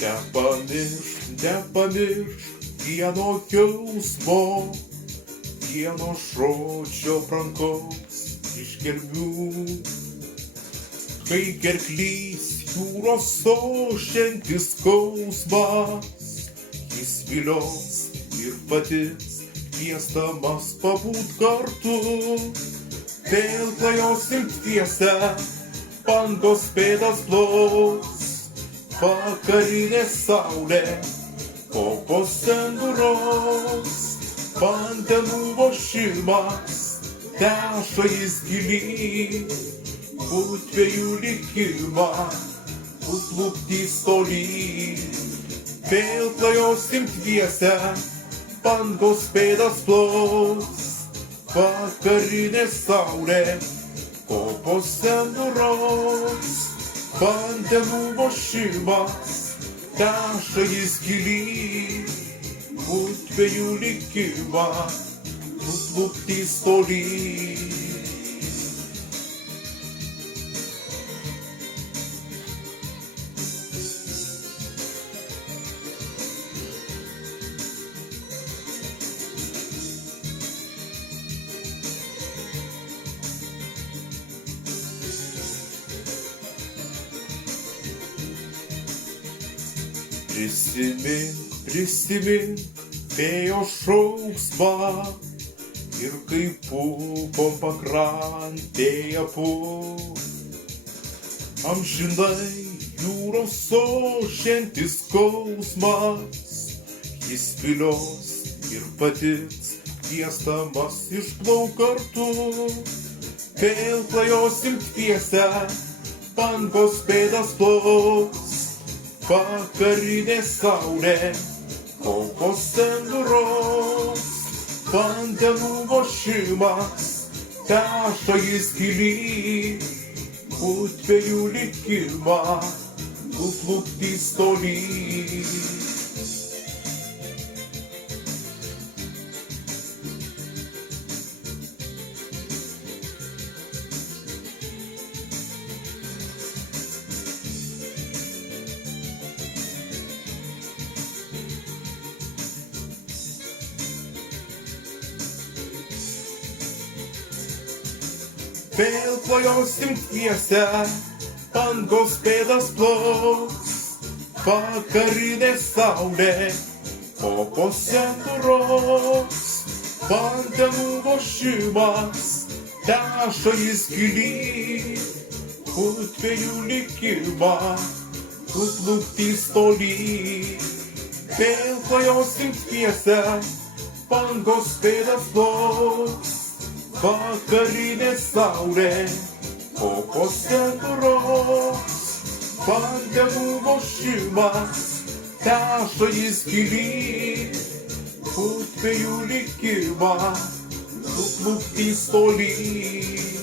Nepamiršk vieno jausmo, vieno žodžio brangaus iš gelmių. Kai gerklys jūros ošiantis skausmas, jis vilios ir patiks, kviesdamas pabūt kartu. Vėl klajosim dviese, bangos pėdas plaus, vakarinė saulė kopose nuros, vandenų ošimas neša jis gilyn, būtvėjų likimą užplukdys tolyn. Vėl klajosim dviese, bangos pėdas plaus, vakarinė saulė kopose nuros, vandenų ošimas neša jis gilyn, būtvėjų likimą užplukdys tolyn. Prisimink vėjo šauksmą ir kaip buvom pakrantėje amžinai jūros ošiantis skausmas, jis vilios ir patiks, kviesdamas išplauk kartu. Vėl klajosim dviese, bangos pėdas plaus, vakarinė saulė kopose nuros, vandenų ošimas neša jis gilyn, būtvėjų likimą užplukdys tolyn. Vėl klajosim dviese, bangos pėdas plaus, vakarinė saulė kopose nuros, vandenų ošimas neša jis gilyn, būtvėjų likimą užplukdys tolyn. Vėl klajosim dviese, bangos pėdas plaus, vakarinė saulė kopose nuros, vandenų ošimas neša jis gilyn, būtvėjų likimą užplukdys tolyn.